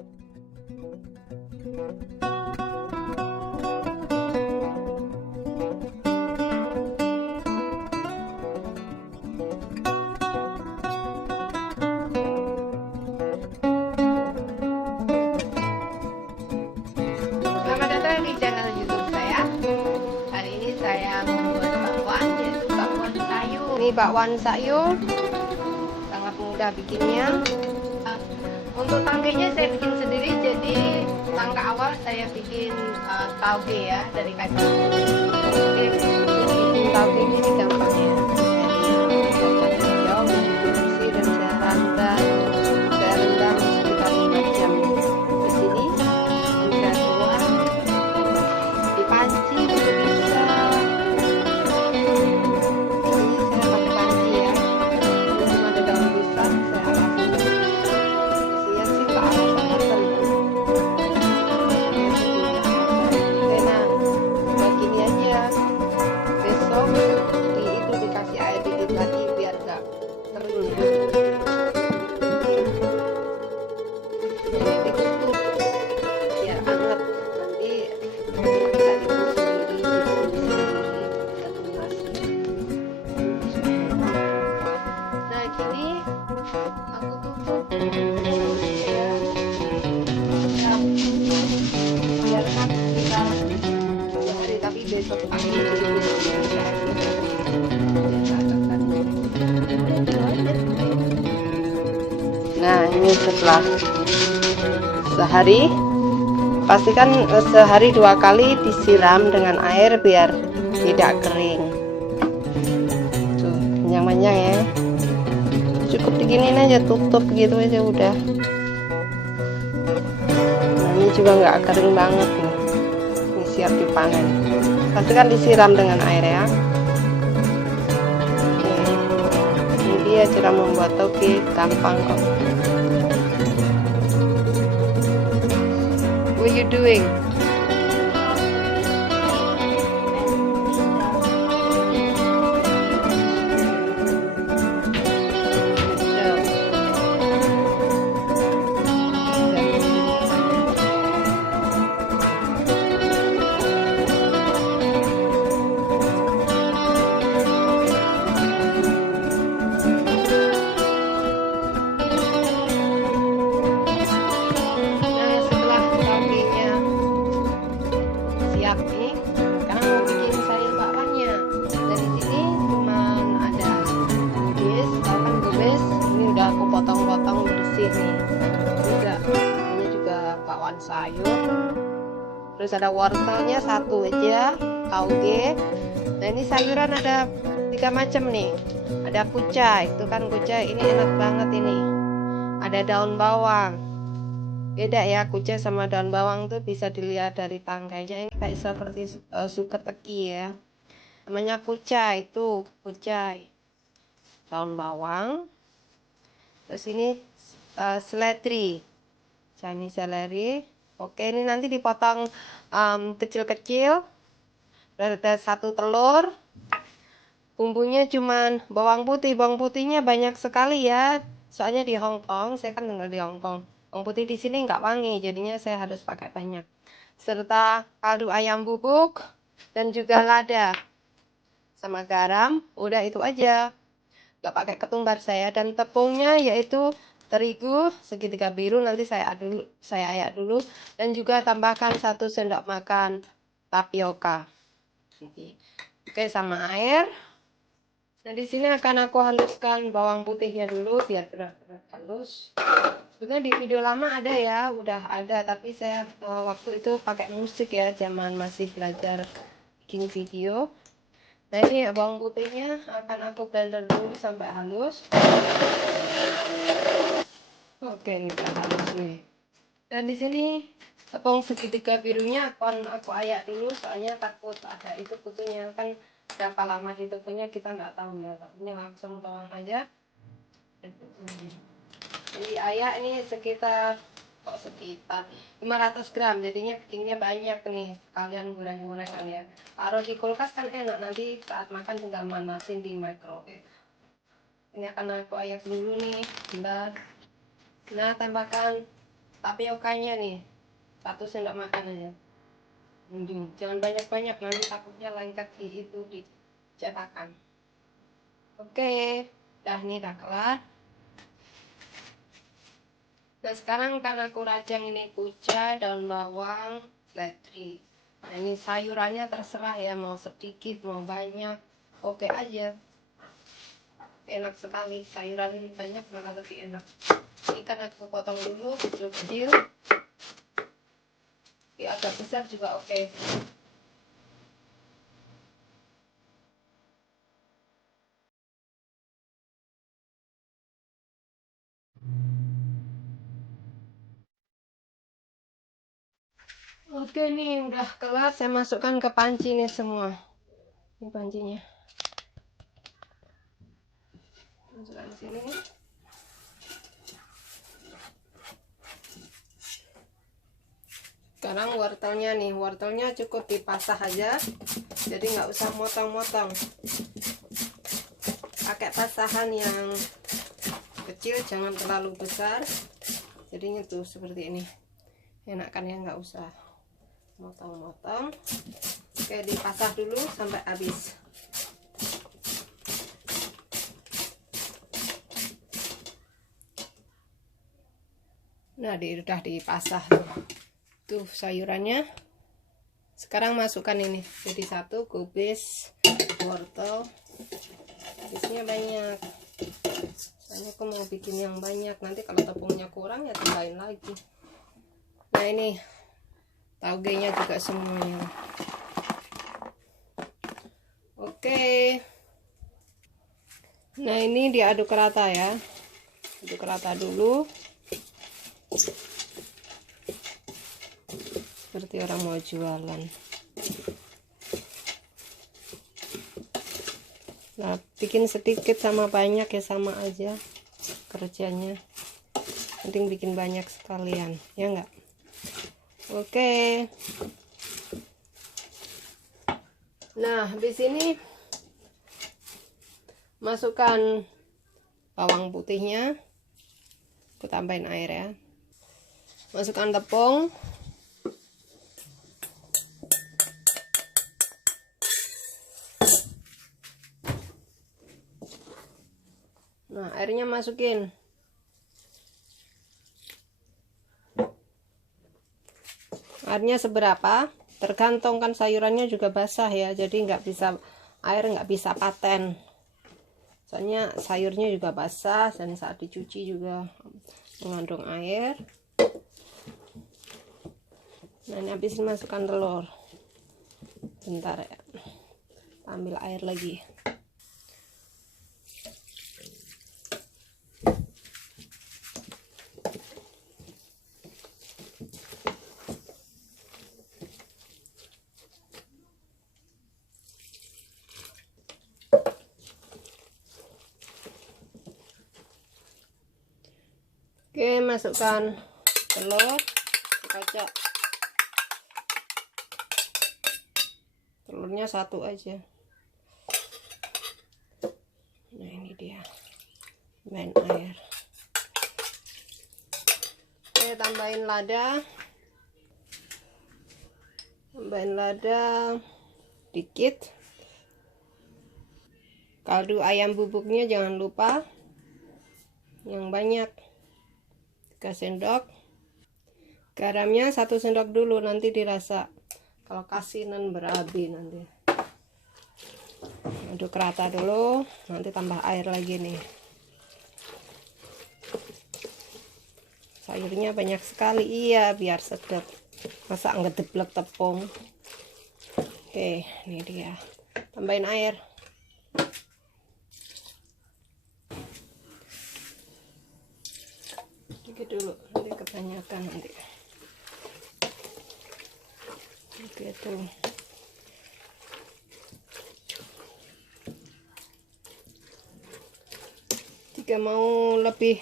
Selamat datang di channel YouTube saya. Hari ini saya membuat bakwan, yaitu bakwan sayur. Ini bakwan sayur, sangat mudah bikinnya. Untuk tangganya saya bikin sendiri, jadi langkah awal saya bikin tauge ya, dari kacang. Oke, bikin tauge ini gampang ya. Saya hijau, bersih dan saya rendam sekitar 5 jam. Di sini saya tuang di panci juga bisa. Ini saya pakai panci ya. Belum ada daun pisang, saya alasin. Isinya sih tak alasan-alasan. Nah, buat gini aja. Besok dikasih air dikit lagi biar gak kering ya. Ini ditutup biar hangat. Nanti bisa direbus sendiri, ditumis sendiri, kita tumis. Nah gini aku tutup ya. Biarkan kita 2 hari, tapi besok aku direbus Nah ini setelah sehari, pastikan sehari 2 kali disiram dengan air biar tidak kering. Tuh kenyang-kenyang ya. Cukup diginiin aja, tutup gitu aja udah. Nah ini juga nggak kering banget nih. Ini siap dipanen. Pastikan disiram dengan air ya. Ini dia cara membuat toge, gampang kok. What you doing? Siap nih, sekarang mau bikin sayur bakwannya. Dan di sini cuman ada gubes, tahu kan gubes? Ini udah aku potong-potong bersih nih. Ini juga bakwan sayur. Terus ada wortelnya 1 aja, tauge. Nah ini sayuran ada 3 macam nih. Ada kucai, itu kan kucai, ini enak banget ini. Ada daun bawang. Beda ya, kucai sama daun bawang tuh bisa dilihat dari tangkainya. Ini kayak seperti suketeki ya. Namanya kucai, itu kucai. Daun bawang. Terus ini seledri. Chinese celery. Oke, ini nanti dipotong kecil-kecil. Ada 1 telur. Bumbunya cuman bawang putih. Bawang putihnya banyak sekali ya. Soalnya di Hong Kong, saya kan tinggal di Hong Kong. Bawang putih di sini nggak wangi, jadinya saya harus pakai banyak. Serta kaldu ayam bubuk dan juga lada sama garam. Udah itu aja. Nggak pakai ketumbar saya. Dan tepungnya yaitu terigu segitiga biru. Nanti saya ayak dulu. Dan juga tambahkan 1 sendok makan tapioka. Oke, sama air. Nah di sini akan aku haluskan bawang putihnya dulu biar benar-benar halus. Sebenarnya di video lama ada ya, udah ada, tapi saya waktu itu pakai musik ya, zaman masih belajar bikin video. Nah ini bawang putihnya akan aku blender dulu sampai halus. Oke, ini udah halus nih. Dan di sini tepung segitiga birunya akan aku ayak dulu, soalnya takut ada itu kutunya kan. Berapa lama ditunggunya kita nggak tahu ya. Ini langsung tuang aja. Jadi ayak ini sekitar 500 gram, jadinya bikinnya banyak nih, kalian goreng-gorengan ya. Taruh di kulkas kan enak, nanti saat makan tinggal manasin di microwave. Ini akan aku ayak dulu nih, bentar. Nah tambahkan tapiokanya nih 1 sendok makan aja. Jangan banyak-banyak, nanti takutnya lengket di itu di cetakan. Oke, nih udah kelar. Nah sekarang karena aku rajang ini kucai, daun bawang, seledri. Nah ini sayurannya terserah ya, mau sedikit mau banyak, oke aja. Enak sekali, sayuran ini banyak malah lebih enak. Ini kan aku potong dulu kecil-kecil, agak besar juga oke. Oke nih udah kelar, saya masukkan ke panci nih semua. Ini pancinya. Masukkan di sini. Sekarang wortelnya nih, wortelnya cukup dipasah aja, jadi nggak usah motong-motong. Pakai pasahan yang kecil, jangan terlalu besar. Jadinya tuh seperti ini. Enak kan ya, nggak usah motong-motong. Oke, dipasah dulu sampai habis. Nah, udah dipasah tuh sayurannya. Sekarang masukkan ini, jadi 1 kubis wortel. Kubisnya banyak, soalnya aku mau bikin yang banyak. Nanti kalau tepungnya kurang ya tambahin lagi. Nah ini tauge-nya juga semuanya. Oke, nah ini diaduk rata ya, aduk rata dulu seperti orang mau jualan. Nah bikin sedikit sama banyak ya sama aja kerjanya, penting bikin banyak sekalian ya enggak. Oke, nah habis ini masukkan bawang putihnya, aku tambahin air ya. Masukkan tepung, nah airnya masukin. Airnya seberapa tergantung, kan sayurannya juga basah ya, jadi nggak bisa air, nggak bisa paten, soalnya sayurnya juga basah dan saat dicuci juga mengandung air. Nah ini habis masukkan telur, bentar ya, ambil air lagi. Oke, masukkan telur, kocok. Telurnya 1 aja. Nah ini dia, main air. Oke, tambahin lada, dikit. Kaldu ayam bubuknya jangan lupa yang banyak, 3 sendok. Garamnya 1 sendok dulu, nanti dirasa. Kalau kasinan berabi nanti. Aduk rata dulu, nanti tambah air lagi nih. Sayurnya banyak sekali, iya biar sedap. Masa ngedeblek tepung. Oke, ini dia. Tambahin air. Dikit dulu, nanti kebanyakan nanti. Gitu. Jika mau lebih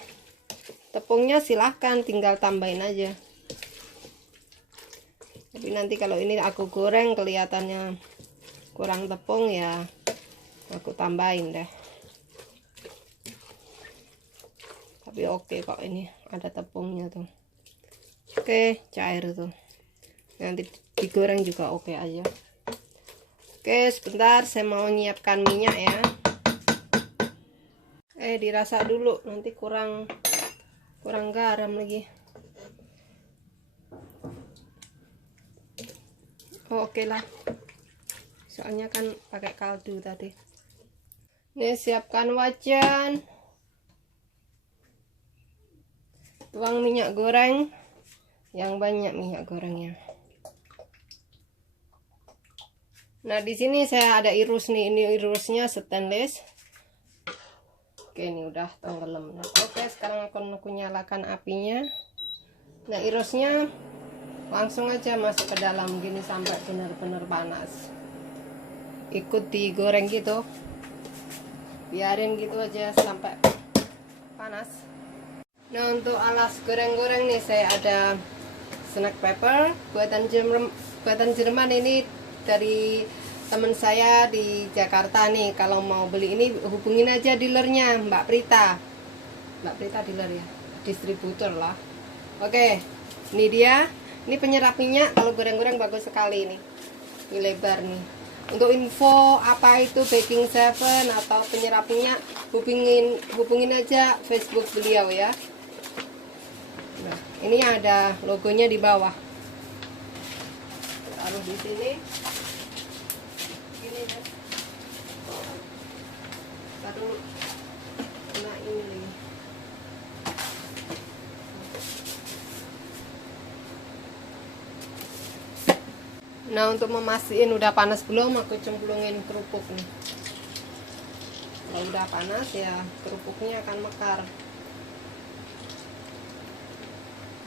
tepungnya silahkan, tinggal tambahin aja. Tapi nanti kalau ini aku goreng kelihatannya kurang tepung ya aku tambahin deh. Tapi oke kok, ini ada tepungnya tuh. Oke, cair tuh. Nanti digoreng juga oke aja. Oke, sebentar saya mau nyiapkan minyak ya. Dirasa dulu, nanti kurang garam lagi. Oh, oke lah. Soalnya kan pakai kaldu tadi. Ini siapkan wajan. Tuang minyak goreng. Yang banyak minyak gorengnya. Nah, di sini saya ada irus nih. Ini irusnya stainless. Oke, ini udah tenggelam. Nah, oke, sekarang aku nyalakan apinya. Nah, irusnya langsung aja masuk ke dalam gini sampai benar-benar panas. Ikut digoreng gitu. Biarin gitu aja sampai panas. Nah, untuk alas goreng-goreng nih saya ada snack pepper buatan Jerman ini dari teman saya di Jakarta nih. Kalau mau beli ini hubungin aja dealernya, Mbak Prita dealer ya, distributor lah. Oke, ini dia. Ini penyerap minyak. Kalau goreng-goreng bagus sekali nih. Ini lebar nih. Untuk info apa itu baking seven atau penyerap minyak, hubungin aja Facebook beliau ya. Nah, ini ada logonya di bawah. Taruh di sini. Ini ya. Taruh. Nah, ini lagi. Nah, untuk memastikan udah panas belum, aku cemplungin kerupuk nih. Kalau udah panas ya kerupuknya akan mekar.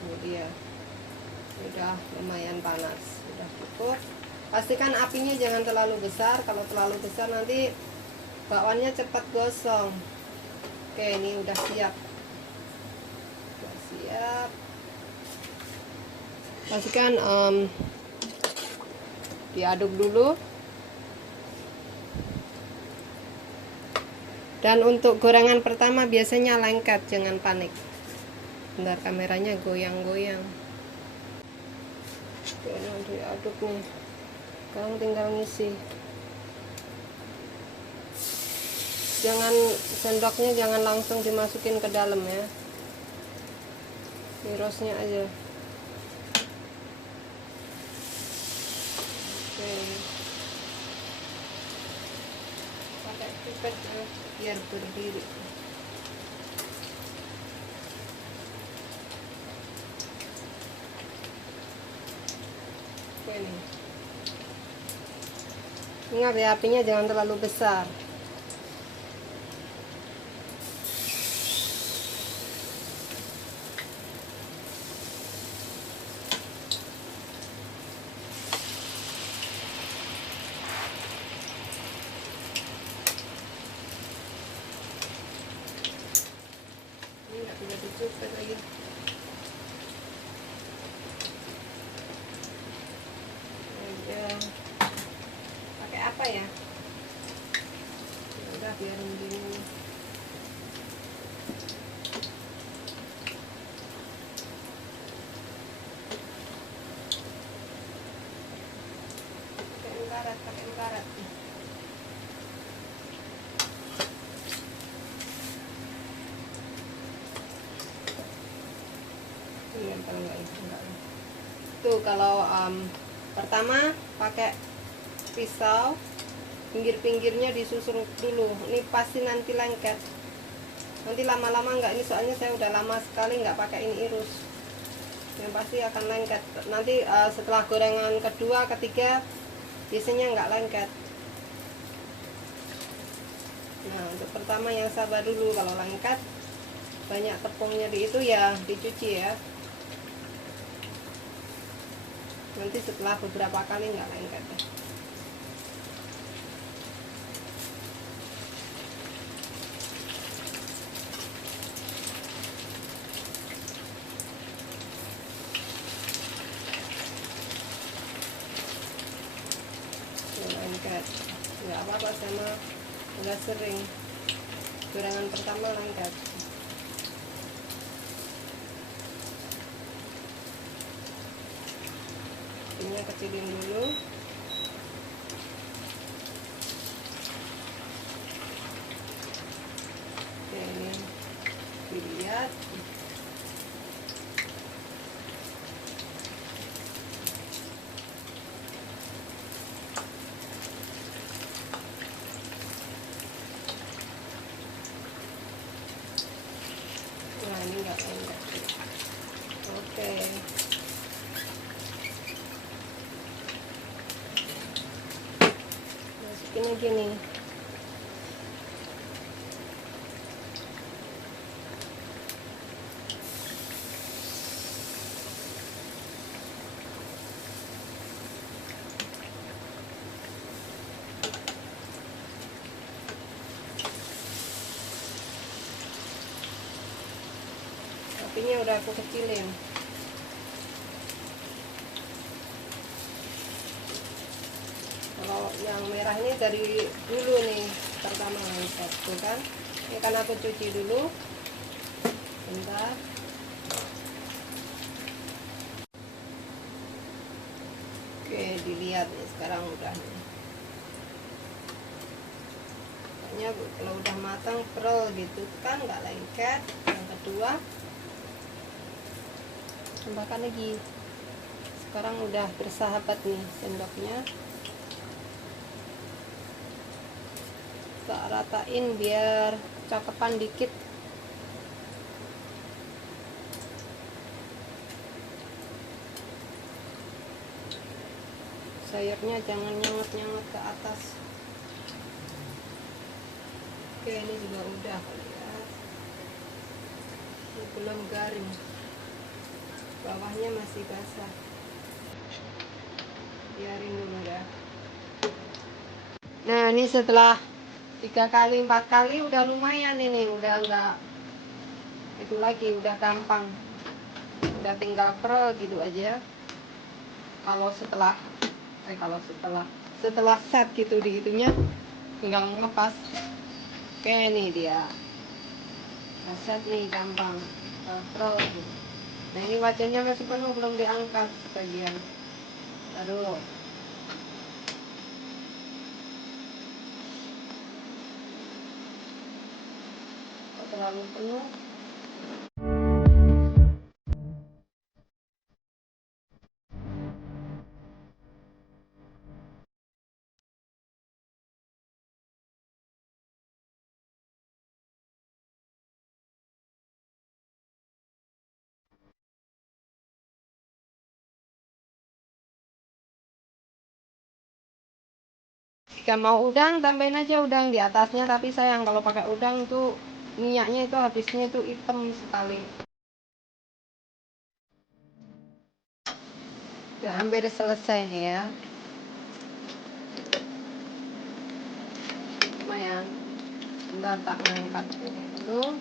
Ini dia. Udah lumayan panas, udah cukup. Pastikan apinya jangan terlalu besar. Kalau terlalu besar nanti bakwannya cepat gosong. Oke, ini udah siap. Pastikan diaduk dulu. Dan untuk gorengan pertama biasanya lengket, jangan panik. Bentar, kameranya goyang-goyang. Oke, nanti aduk nih. Sekarang tinggal ngisi. Sendoknya jangan langsung dimasukin ke dalam ya. Irosnya aja. Oke. Pakai pipet ya, biar berdiri. Ini. Ingat ya, apinya jangan terlalu besar. Ini nggak bisa dicupet lagi. Pakai apa ya? Udah biarin gini. Pakai karet. Ini nempel enggak ya? Enggak. Tuh kalau pertama pakai pisau, pinggir-pinggirnya disusur dulu. Ini pasti nanti lengket. Nanti lama-lama enggak, ini soalnya saya udah lama sekali nggak pakai ini irus. Yang pasti akan lengket. Nanti setelah gorengan kedua, ketiga biasanya nggak lengket. Nah, untuk pertama yang sabar dulu. Kalau lengket banyak tepungnya di itu ya dicuci ya. Nanti setelah beberapa kali nggak lengket ya. Lengket nggak apa-apa, sama udah sering gorengan pertama lengket. apinya kecilin dulu. Oke, ini dilihat. Nah, ini enggak. Oke. Masukin aja nih. Apinya udah aku kecilin. Kalau yang merah ini dari dulu nih pertama tuh kan. Ini kan aku cuci dulu. Bentar. Oke, dilihat nih sekarang udah nih. Pokoknya kalau udah matang perel gitu kan, nggak lengket. Yang kedua, tambahkan lagi. Sekarang udah bersahabat nih sendoknya. Tak ratain biar cakepan dikit. Sayurnya jangan nyengat-nyengat ke atas. Oke, ini juga udah kali ya. Ini belum garing, bawahnya masih basah. Biarin dulu dah. Nah, ini setelah 3 kali 4 kali udah lumayan ini, udah enggak itu lagi, udah gampang, udah tinggal perel gitu aja. Kalau setelah set gitu di itunya tinggal ngelepas. Oke, ini dia set nih, gampang perel. Nah, ini wajannya masih penuh, belum diangkat sebagian. Taruh. Kok terlalu penuh? Jika mau udang, tambahin aja udang di atasnya, tapi sayang kalau pakai udang tuh minyaknya itu habisnya itu hitam sekali. Udah hampir selesai nih ya. Lumayan. Bentar, tak ngangkat ini dulu.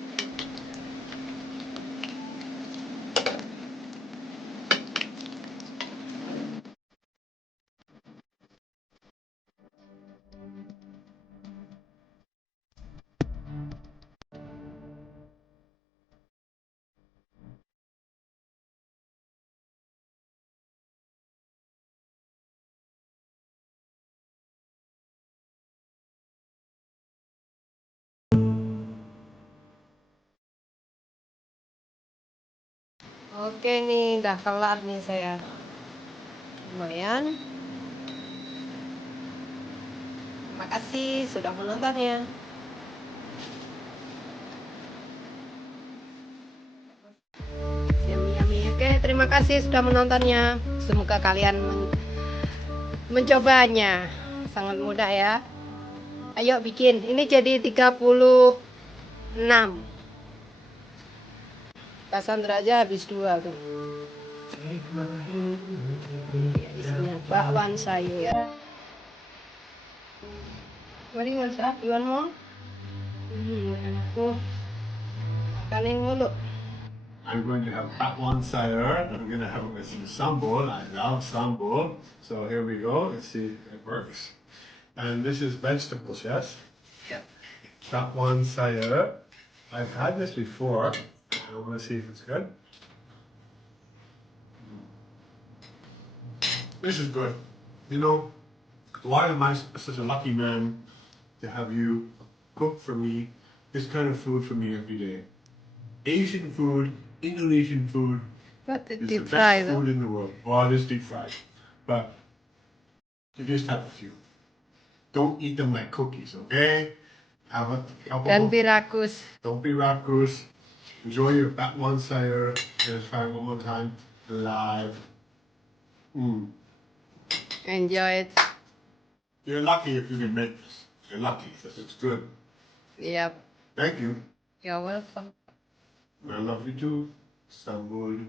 Oke nih, udah kelar nih saya. Lumayan. Terima kasih sudah menonton ya. Yummy, yummy. Oke, terima kasih sudah menontonnya. Semoga kalian mencobanya. Sangat mudah ya. Ayo bikin. Ini jadi 36. Cassandra aja habis 2 tuh. Ya, isinya bakwan sayur. What do you want, Saf? You want more? Makan mulu. I'm going to have bakwan sayur. I'm going to have it with some sambal. I love sambal. So here we go. Let's see if it works. And this is vegetables, yes? Yep. Bakwan sayur. I've had this before. I want to see if it's good. This is good. You know, why am I such a lucky man to have you cook for me this kind of food for me every day? Asian food, Indonesian food But is the deep best fry though. food in the world. Well, it is deep fried, but you just have a few. Don't eat them like cookies, okay? Have a couple. Dan birakus. Don't be rakus. Enjoy your Batman cider. Let's try it one more time. Live. Enjoy it. You're lucky if you can make this. You're lucky because it's good. Yep. Thank you. You're welcome. I love you too. Istanbul.